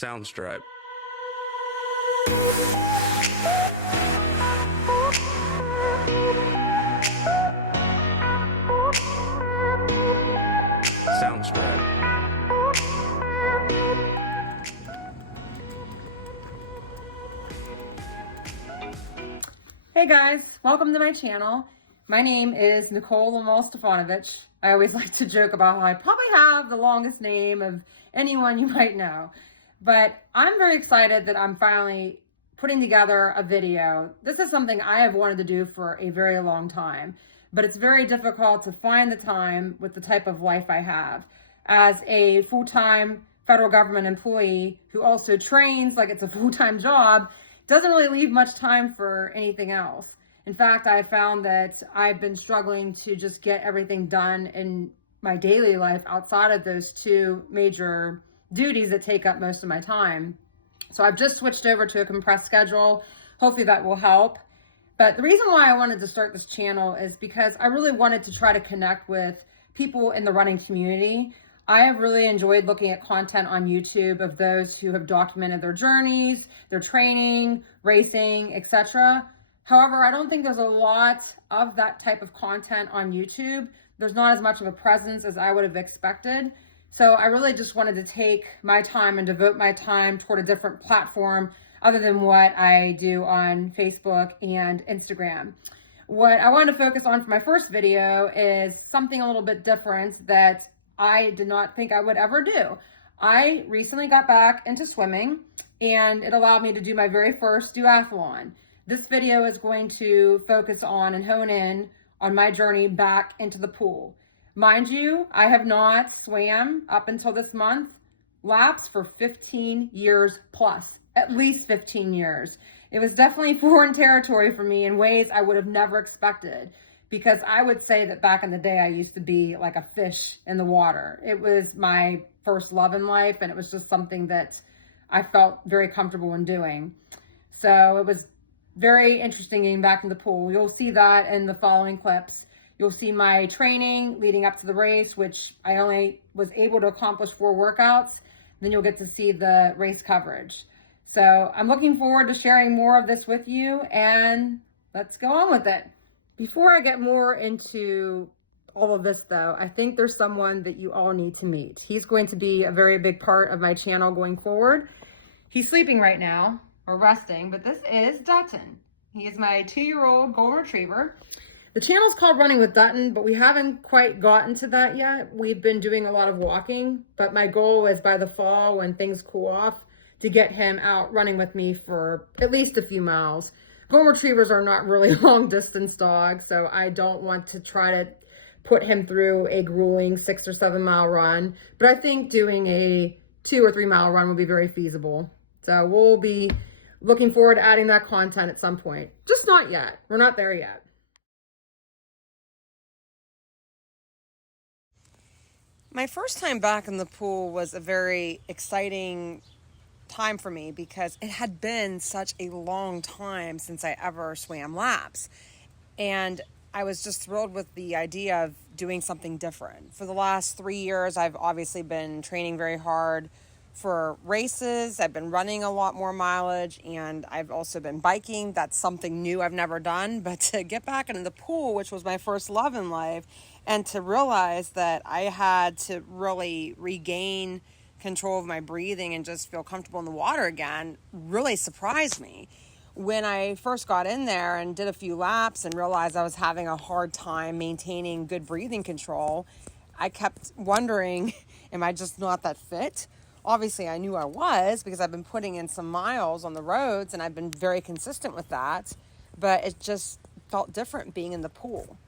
Soundstripe. Soundstripe. Hey guys, welcome to my channel. My name is Lemal-Stefanovich. I always like to joke about how I probably have the longest name of anyone you might know. But I'm very excited that I'm finally putting together a video. This is something I have wanted to do for a very long time, but it's very difficult to find the time with the type of life I have. As a full-time federal government employee who also trains like it's a full-time job, doesn't really leave much time for anything else. In fact, I found that I've been struggling to just get everything done in my daily life outside of those two major duties that take up most of my time. So I've just switched over to a compressed schedule. Hopefully that will help. But the reason why I wanted to start this channel is because I really wanted to try to connect with people in the running community. I have really enjoyed looking at content on YouTube of those who have documented their journeys, their training, racing, etc. However, I don't think there's a lot of that type of content on YouTube. There's not as much of a presence as I would have expected. So I really just wanted to take my time and devote my time toward a different platform other than what I do on Facebook and Instagram. What I wanted to focus on for my first video is something a little bit different that I did not think I would ever do. I recently got back into swimming and it allowed me to do my very first duathlon. This video is going to focus on and hone in on my journey back into the pool. Mind you, I have not swam up until this month laps for 15 years plus, at least 15 years. It was definitely foreign territory for me in ways I would have never expected, because I would say that back in the day, I used to be like a fish in the water. It was my first love in life, and it was just something that I felt very comfortable in doing. So it was very interesting getting back in the pool. You'll see that in the following clips. You'll see my training leading up to the race, which I only was able to accomplish 4 workouts. Then you'll get to see the race coverage. So I'm looking forward to sharing more of this with you, and let's go on with it. Before I get more into all of this though, I think there's someone that you all need to meet. He's going to be a very big part of my channel going forward. He's sleeping right now, or resting, but this is Dutton. He is my 2-year-old golden retriever. The channel's called Running with Dutton, but we haven't quite gotten to that yet. We've been doing a lot of walking, but my goal is by the fall, when things cool off, to get him out running with me for at least a few miles. Golden retrievers are not really long distance dogs, so I don't want to try to put him through a grueling 6 or 7 mile run, but I think doing a 2 or 3 mile run would be very feasible. So we'll be looking forward to adding that content at some point. Just not yet. We're not there yet. My first time back in the pool was a very exciting time for me because it had been such a long time since I ever swam laps. And I was just thrilled with the idea of doing something different. For the last 3 years, I've obviously been training very hard for races. I've been running a lot more mileage, and I've also been biking. That's something new I've never done. But to get back into the pool, which was my first love in life, and to realize that I had to really regain control of my breathing and just feel comfortable in the water again, really surprised me. When I first got in there and did a few laps and realized I was having a hard time maintaining good breathing control, I kept wondering, am I just not that fit? Obviously, I knew I was because I've been putting in some miles on the roads and I've been very consistent with that, but it just felt different being in the pool.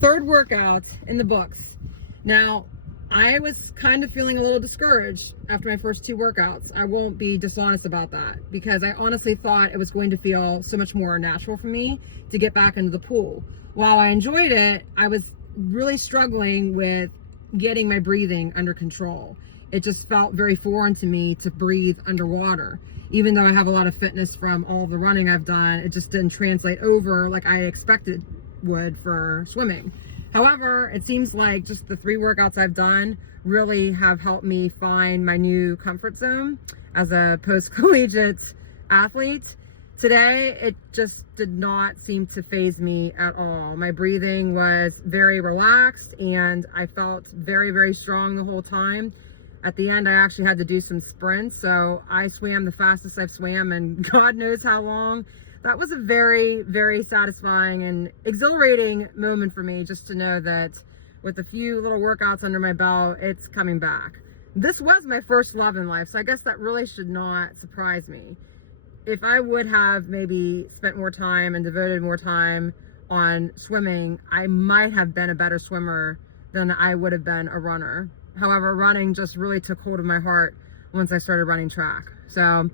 Third workout in the books. Now, I was kind of feeling a little discouraged after my first 2 workouts. I won't be dishonest about that, because I honestly thought it was going to feel so much more natural for me to get back into the pool. While I enjoyed it, I was really struggling with getting my breathing under control. It just felt very foreign to me to breathe underwater. Even though I have a lot of fitness from all the running I've done, it just didn't translate over like I expected would for swimming. However, it seems like just the 3 workouts I've done really have helped me find my new comfort zone as a post-collegiate athlete. Today, it just did not seem to faze me at all. My breathing was very relaxed and I felt very, very strong the whole time. At the end, I actually had to do some sprints, so I swam the fastest I've swam in God knows how long. That was a very, very satisfying and exhilarating moment for me, just to know that with a few little workouts under my belt, it's coming back. This was my first love in life, so I guess that really should not surprise me. If I would have maybe spent more time and devoted more time on swimming, I might have been a better swimmer than I would have been a runner. However, running just really took hold of my heart once I started running track. So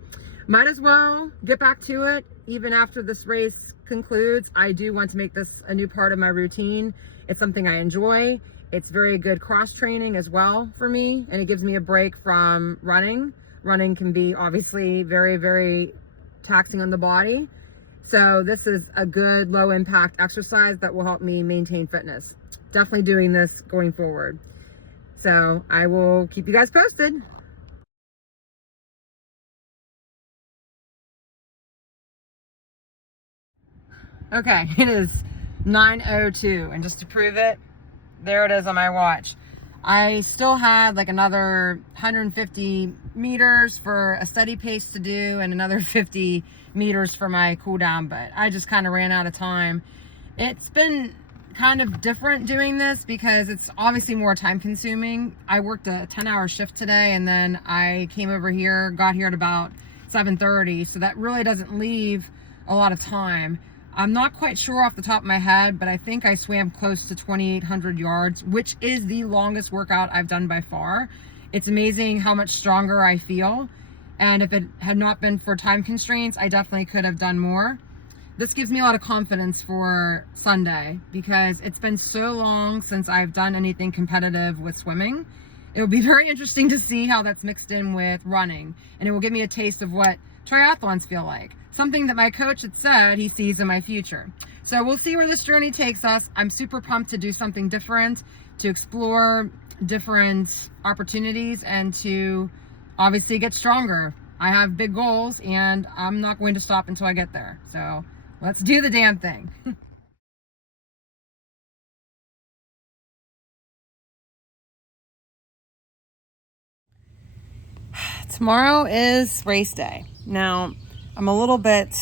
might as well get back to it. Even after this race concludes, I do want to make this a new part of my routine. It's something I enjoy. It's very good cross training as well for me, and it gives me a break from running. Running can be obviously very, very taxing on the body. So this is a good low impact exercise that will help me maintain fitness. Definitely doing this going forward. So I will keep you guys posted. Okay, it is 9:02, and just to prove it, there it is on my watch. I still had like another 150 meters for a steady pace to do and another 50 meters for my cool down, but I just kind of ran out of time. It's been kind of different doing this because it's obviously more time consuming. I worked a 10-hour shift today, and then I came over here, got here at about 7:30, so that really doesn't leave a lot of time. I'm not quite sure off the top of my head, but I think I swam close to 2,800 yards, which is the longest workout I've done by far. It's amazing how much stronger I feel. And if it had not been for time constraints, I definitely could have done more. This gives me a lot of confidence for Sunday because it's been so long since I've done anything competitive with swimming. It'll be very interesting to see how that's mixed in with running, and it will give me a taste of what triathlons feel like. Something that my coach had said he sees in my future. So we'll see where this journey takes us. I'm super pumped to do something different, to explore different opportunities, and to obviously get stronger. I have big goals, and I'm not going to stop until I get there. So let's do the damn thing. Tomorrow is race day. Now, I'm a little bit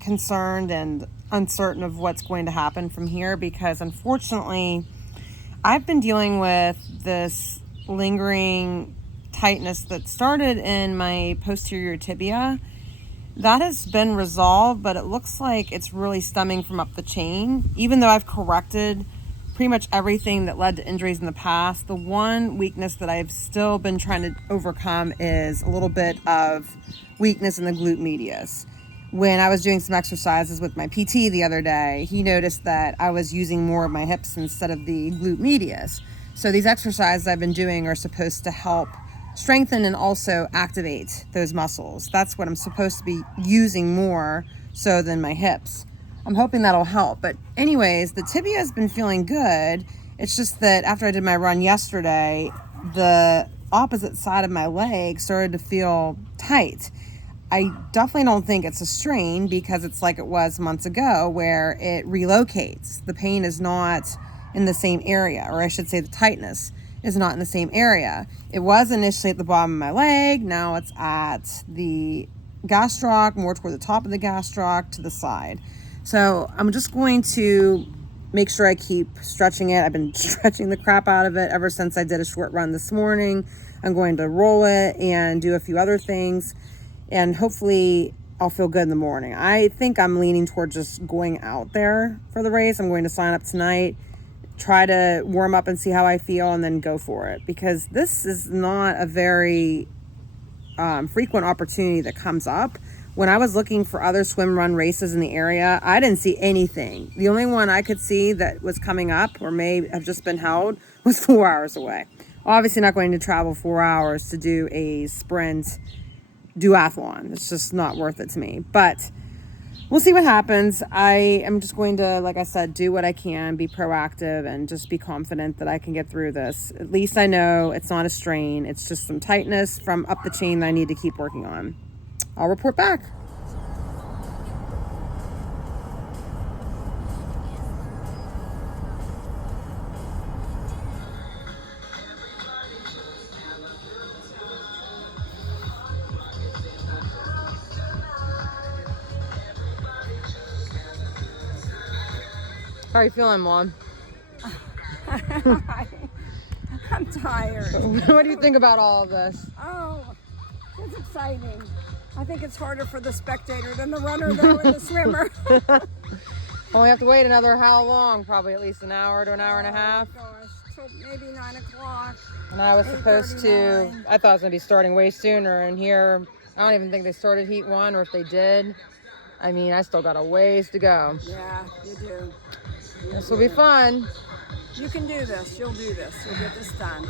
concerned and uncertain of what's going to happen from here because unfortunately, I've been dealing with this lingering tightness that started in my posterior tibia. That has been resolved, but it looks like it's really stemming from up the chain. Even though I've corrected pretty much everything that led to injuries in the past, the one weakness that I've still been trying to overcome is a little bit of weakness in the glute medius. When I was doing some exercises with my PT the other day, he noticed that I was using more of my hips instead of the glute medius. So these exercises I've been doing are supposed to help strengthen and also activate those muscles. That's what I'm supposed to be using more so than my hips. I'm hoping that'll help. But anyways, the tibia has been feeling good. It's just that after I did my run yesterday, the opposite side of my leg started to feel tight. I definitely don't think it's a strain because it's like it was months ago where it relocates. The pain is not in the same area, or I should say the tightness is not in the same area. It was initially at the bottom of my leg. Now it's at the gastroc, more toward the top of the gastroc to the side. So I'm just going to make sure I keep stretching it. I've been stretching the crap out of it ever since I did a short run this morning. I'm going to roll it and do a few other things, and hopefully I'll feel good in the morning. I think I'm leaning toward just going out there for the race. I'm going to sign up tonight, try to warm up and see how I feel, and then go for it, because this is not a very frequent opportunity that comes up. When I was looking for other swim run races in the area, I didn't see anything. The only one I could see that was coming up or may have just been held was 4 hours away. Obviously not going to travel 4 hours to do a sprint duathlon. It's just not worth it to me. But we'll see what happens. I am just going to, like I said, do what I can, be proactive, and just be confident that I can get through this. At least I know it's not a strain. It's just some tightness from up the chain that I need to keep working on. I'll report back. How are you feeling, Mom? I'm tired. What do you think about all of this? Oh, it's exciting. I think it's harder for the spectator than the runner, though, and the swimmer. Only have to wait another how long? Probably at least an hour to an hour and a half. Gosh, till maybe 9 o'clock. And I was supposed to, 8:39. I thought it was going to be starting way sooner. And here, I don't even think they started heat 1, or if they did, I mean, I still got a ways to go. Yeah, you do. This will be fun. You can do this. You'll do this. You'll get this done.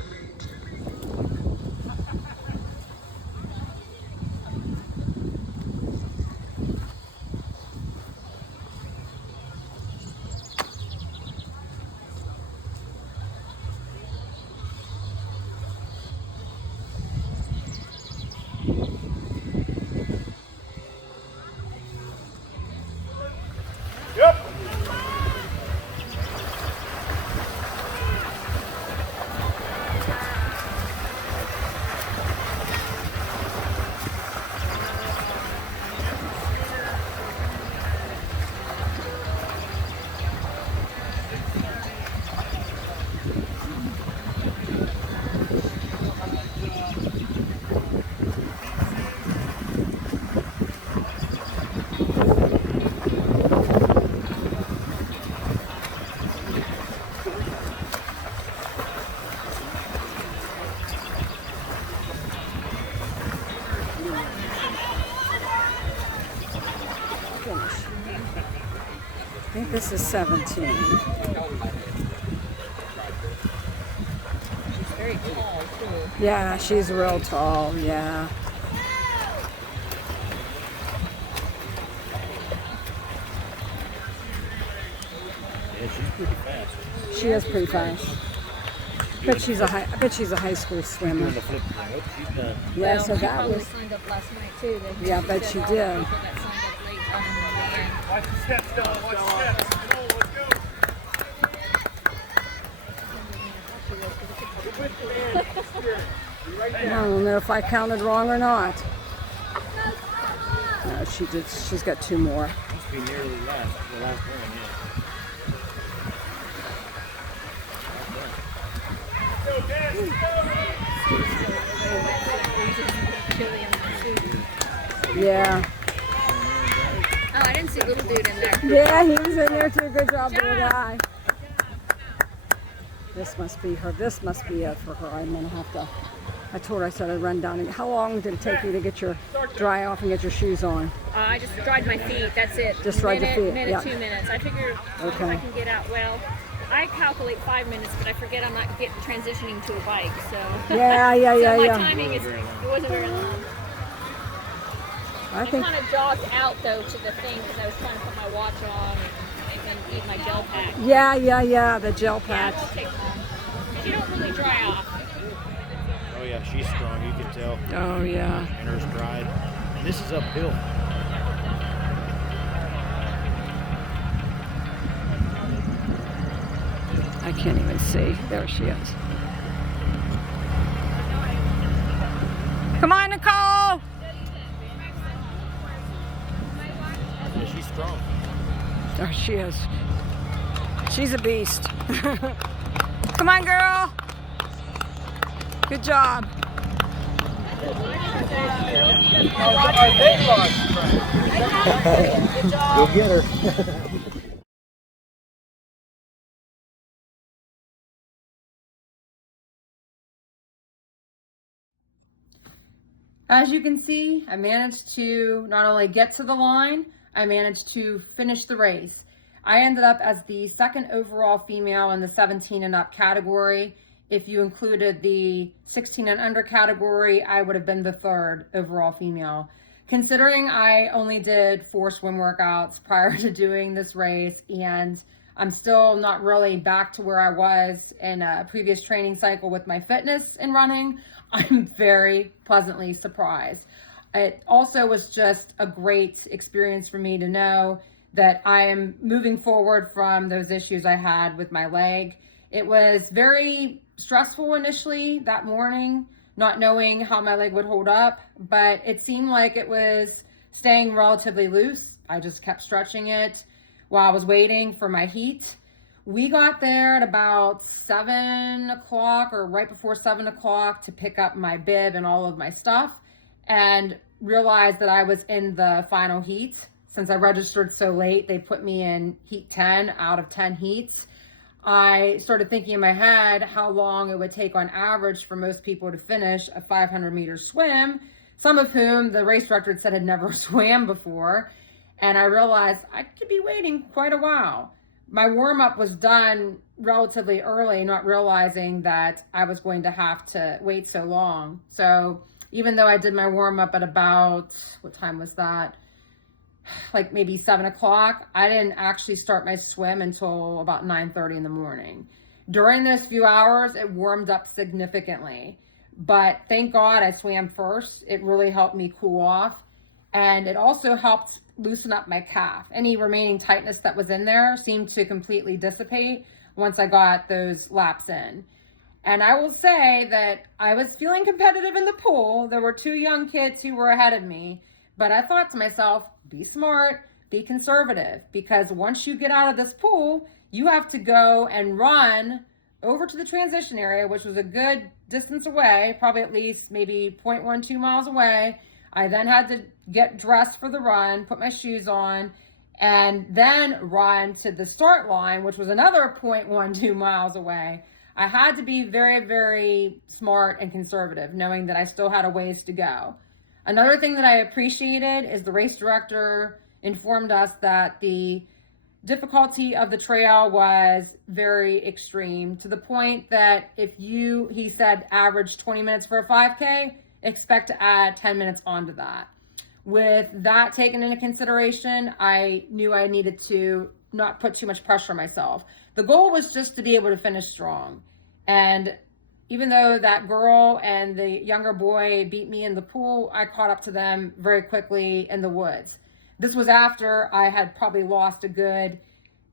I think this is 17. She's very tall, too. Yeah, she's real tall. Yeah. Yeah, she's pretty fast. She is pretty fast. I bet she's a high school swimmer. Doing the flip thing. Oh, she's done. Yeah, so She that probably was. signed up last night too. Yeah, I bet she did. People that signed up late on the weekend. Watch the steps, Stella. Watch the steps. Come on, let's go. I don't know if I counted wrong or not. No, she did. She's got 2 more. Must be nearly the last one, yeah. Chili in the suit. Yeah. Oh, I didn't see little dude in there. Yeah, he was in there too. Good job, little guy. This must be her. This must be it for her. I'm gonna have to. I told her I said I'd run down. And how long did it take you to get your dry off and get your shoes on? I just dried my feet. That's it. Just dried your feet, Minute, yeah. 2 minutes. I figure if Okay. I can get out well. I calculate 5 minutes, but I forget I'm not transitioning to a bike. So Yeah. so my timing is. It wasn't very long. I I think. kind of jogged out though to the thing because I was trying to put my watch on and eat my gel pack. Yeah. The gel Yeah, pack. it won't take long. But you don't really dry off. Oh, yeah, she's strong. You can tell. Oh yeah. And her stride. And this is uphill. I can't even see. There she is. Come on, Nicole. Yeah, she's strong. There she is. She's a beast. Come on, girl. Good job. Go get her. As you can see, I managed to not only get to the line, I managed to finish the race. I ended up as the 2nd overall female in the 17 and up category. If you included the 16 and under category, I would have been the 3rd overall female. Considering I only did 4 swim workouts prior to doing this race, and I'm still not really back to where I was in a previous training cycle with my fitness and running, I'm very pleasantly surprised. It also was just a great experience for me to know that I am moving forward from those issues I had with my leg. It was very stressful initially that morning, not knowing how my leg would hold up, but it seemed like it was staying relatively loose. I just kept stretching it while I was waiting for my heat. We got there at about 7 o'clock or right before 7 o'clock to pick up my bib and all of my stuff, and realized that I was in the final heat. Since I registered so late, they put me in heat 10 out of 10 heats. I started thinking in my head how long it would take on average for most people to finish a 500-meter swim, some of whom the race director had said had never swam before. And I realized I could be waiting quite a while. My warm-up was done relatively early, not realizing that I was going to have to wait so long. So even though I did my warm-up at about, what time was that? Like maybe 7 o'clock, I didn't actually start my swim until about 9:30 in the morning. During those few hours, it warmed up significantly, but thank God I swam first. It really helped me cool off, and it also helped loosen up my calf. Any remaining tightness that was in there seemed to completely dissipate once I got those laps in. And I will say that I was feeling competitive in the pool. There were 2 young kids who were ahead of me, but I thought to myself, be smart, be conservative, because once you get out of this pool, you have to go and run over to the transition area, which was a good distance away, probably at least maybe 0.12 miles away. I then had to get dressed for the run, put my shoes on, and then run to the start line, which was another 0.12 miles away. I had to be very, very smart and conservative, knowing that I still had a ways to go. Another thing that I appreciated is the race director informed us that the difficulty of the trail was very extreme, to the point that if you, he said, average 20 minutes for a 5K, expect to add 10 minutes onto that. With that taken into consideration, I knew I needed to not put too much pressure on myself. The goal was just to be able to finish strong. And even though that girl and the younger boy beat me in the pool, I caught up to them very quickly in the woods. This was after I had probably lost a good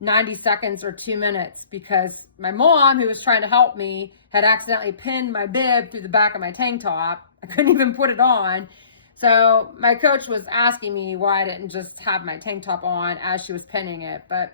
90 seconds or 2 minutes, because my mom, who was trying to help me, had accidentally pinned my bib through the back of my tank top. I couldn't even put it on. So my coach was asking me why I didn't just have my tank top on as she was pinning it. But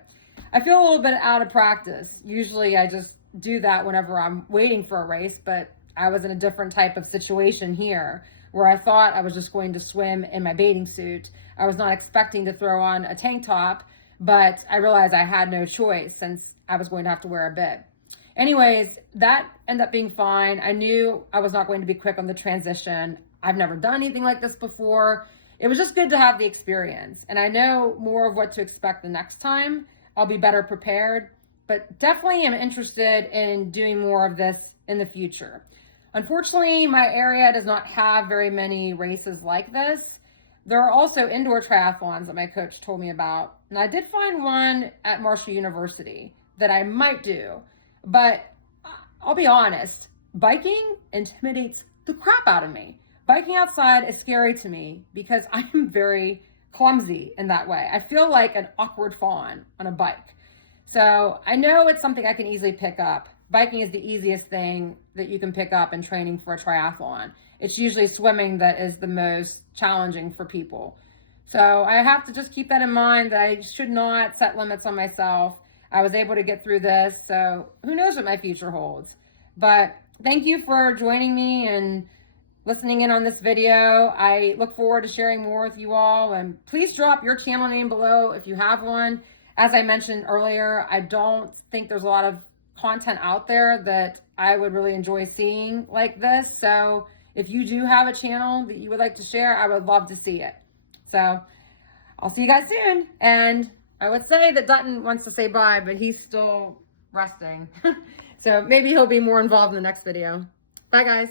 I feel a little bit out of practice. Usually I just do that whenever I'm waiting for a race, but I was in a different type of situation here, where I thought I was just going to swim in my bathing suit. I was not expecting to throw on a tank top, but I realized I had no choice since I was going to have to wear a bib. Anyways, that ended up being fine. I knew I was not going to be quick on the transition. I've never done anything like this before. It was just good to have the experience, and I know more of what to expect the next time. I'll be better prepared, but definitely am interested in doing more of this in the future. Unfortunately, my area does not have very many races like this. There are also indoor triathlons that my coach told me about, and I did find one at Marshall University that I might do, but I'll be honest, biking intimidates the crap out of me. Biking outside is scary to me because I am very clumsy in that way. I feel like an awkward fawn on a bike. So I know it's something I can easily pick up. Biking is the easiest thing that you can pick up in training for a triathlon. It's usually swimming that is the most challenging for people. So I have to just keep that in mind, that I should not set limits on myself. I was able to get through this, so who knows what my future holds. But thank you for joining me and listening in on this video. I look forward to sharing more with you all, and please drop your channel name below if you have one. As I mentioned earlier, I don't think there's a lot of content out there that I would really enjoy seeing like this. So if you do have a channel that you would like to share, I would love to see it. So I'll see you guys soon. And I would say that Dutton wants to say bye, but he's still resting. So maybe he'll be more involved in the next video. Bye guys.